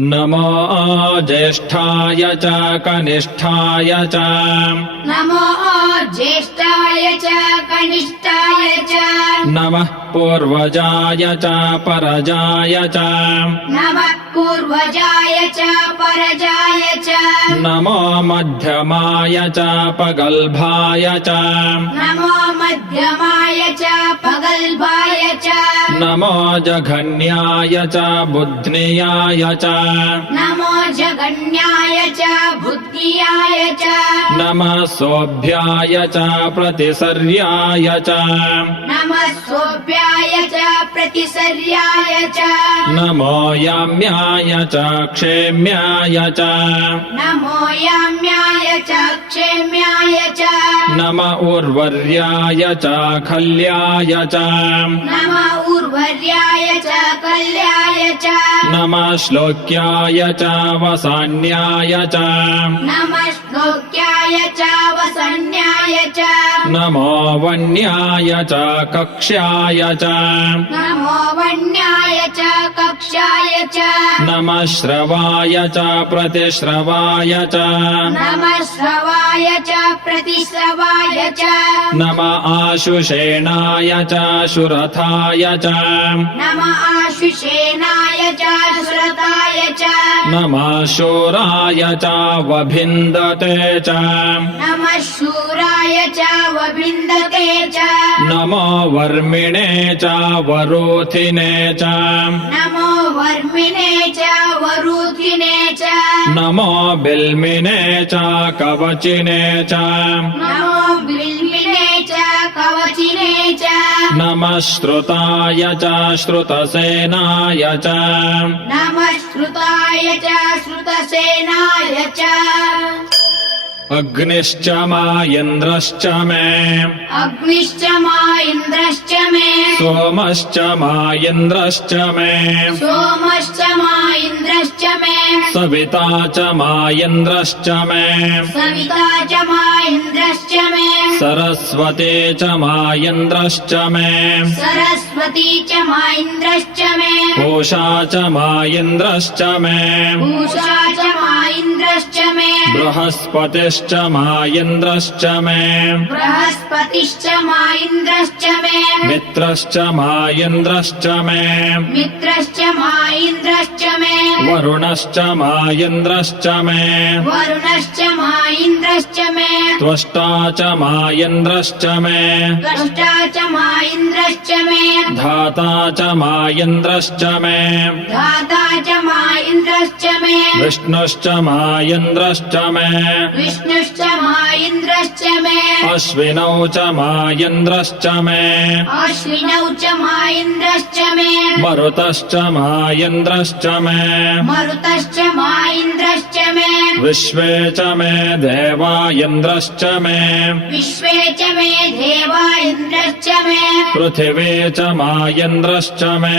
नमो ज्येष्ठाय च कनिष्ठाय च नमो ज्येष्ठाय च कनिष्ठाय च नमः पूर्वजाय च परजाय च नमः पूर्वजाय च परजाय च नमो मध्यमाय च पगल्भाय च नमो मध्यमाय च पगल्भाय च नमो जघन्याय च बुद्ध्नियाय च नमो जगन्याय च बुद्धियाय च नमः सोऽभ्याय च प्रतिसर्याय च नमः सोऽभ्याय च प्रतिसर्याय च नमो याम्याय च क्षेम्याय च नमो याम्याय च क्षेम्याय च नम उर्वर्याय च खल्याय च नम उर्वर्याय च कल्याय च नमः श्लोक्याय च वसान्याय च नमः श्लोक्याय च वसन्याय च नमो वन्याय च कक्ष्याय च नमो वन्याय च कक्षाय च नमः श्रवाय च प्रतिश्रवाय च नमः श्रवाय च प्रतिश्रवाय च नम आशुषेणाय च शुरथाय च नम आशुषेणाय च श्रुताय च नमः शूराय च वभिन्दते च नमः शूराय च वभिन्दते च नमो वर्मिणे च वरोथिने च नमो वर्मिणे च वरुथिने च नमो बिल्मिने च कवचिने च नमो बिल्मिने च कवचिने च नमः श्रुताय च श्रुतसेनाय च नमः श्रुताय च श्रुतसेनाय च अग्निश्च मा इन्द्रश्च मे अग्निश्च मा इन्द्रश्च मे सोमश्च मा इन्द्रश्च मे सोमश्च मा इन्द्रश्च मे सविता च मा इन्द्रश्च मे सविता च मा इन्द्रश्च मे सरस्वती च मा इन्द्रश्च मे सरस्वती च मा इन्द्रश्च मे पूषा च मा इन्द्रश्च मे पूषा च मा इन्द्रश्च मे बृहस्पतिश्च मा इन्द्रश्च मे बृहस्पतिश्च मा इन्द्रश्च मे मित्रश्च मा इन्द्रश्च मे मित्रश्च मा इन्द्रश्च मे वरुणश्च मा इन्द्रश्च मे वरुणश्च मा इन्द्रश्च मे त्वष्टा च मा इन्द्रश्च मे द्रष्टा च मा इन्द्रश्च मे धाता च मा इन्द्रश्च मे धाता च मा इन्द्रश्च मे विष्णुश्च मा इन्द्रश्च मे विष्णुश्च मा इन्द्रश्च मे अश्विनौ च मा इन्द्रश्च मे अश्विनौ च मा इन्द्रश्च मे मरुतश्च मा इन्द्रश्च मे मरुतश्च मा इन्द्रश्च मे विश्वे च मे देवा इन्द्रश्च मे विश्वे च मे देवा इन्द्रश्च मे पृथिवी च मा इन्द्रश्च मे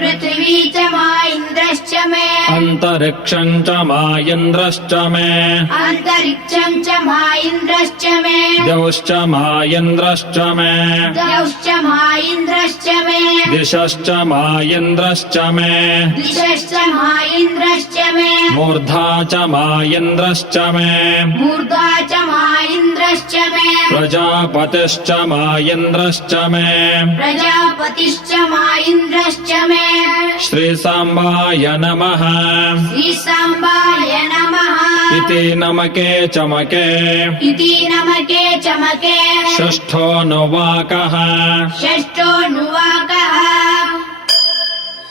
पृथिवी च मा इन्द्रश्च मे अन्तरिक्षं च मा इन्द्रश्च मे अन्तरिक्षं च मा इन्द्रश्च मे द्यौश्च मा इन्द्रश्च मे द्यौश्च मा इन्द्रश्च मे दिशश्च मा इन्द्रश्च मे दिशश्च मा इन्द्रश्च मे मूर्धा च मा इन्द्रश्च मे मूर्धा च मा इन्द्रश्च मे प्रजापतिश्च मा इन्द्रश्च मे प्रजापतिश्च मा इन्द्रश्च मे श्रीसाम्बाय नमः श्रीसाम्बाय नमः इति नमके चमके इति नमके चमके षष्ठोऽनुवाकः षष्ठोऽनुवाकः